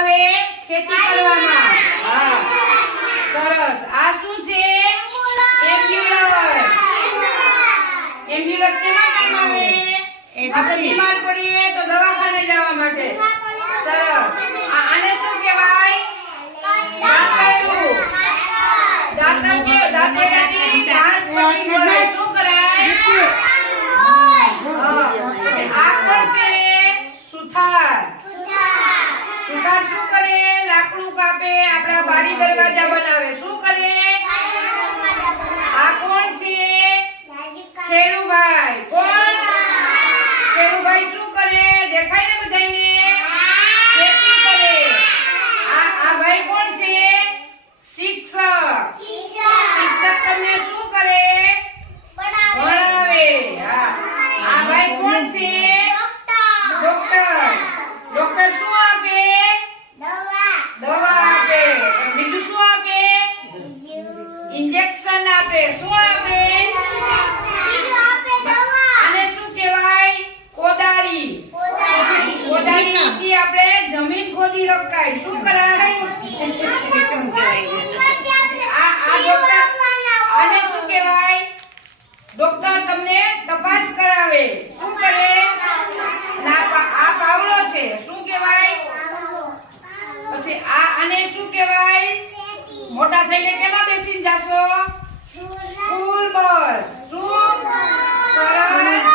આવે ખેતી કરવામાં? હા સરસ. આ શું છે? એમ્બ્યુલન્સ. એમ્બ્યુલન્સ કેમાં કામ આવે? આપણે બીમાર પડીએ તો દવાખાને જવા માટે. સરસ. આને શું કહેવાય? દાંતરડું. દાંતરડાથી ઘાસ પટ્ટી ભરાય. શું કરાય? આ કોણ છે? સુથાર. સુથાર શું કરે? લાકડું કાપે, આપણા બારી દરવાજા બનાવે. શું કરે? આ કોણ છે? ખેડૂભાઈ. કોણ? ખેડૂભાઈ શું કરે? દેખાય ને બધાયને? ખેતી કરે. આ ભાઈ કોણ છે? શિક્ષક. શિક્ષક તમને શું કરે? ભણાવે. આ ભાઈ કોણ છે? ડોક્ટર. ડોક્ટર શું આપે? દવા આપે. બીજું શું આપે? ઇન્જેક્શન આપે. શું આપે? આને શું કહેવાય? કોદાળી. કોદાળીથી આપણે જમીન ખોદી રખાય. શું કરાય? આ ડોક્ટર. આને શું કહેવાય? ડોક્ટર તમને તપાસ કરાવે. શું કરે? આ પાવડો છે. શું કહેવાય? પછી આને શું કહેવાય? મોટા થઈને કેમાં બેસીને જાશો? School bus. શું? સરસ.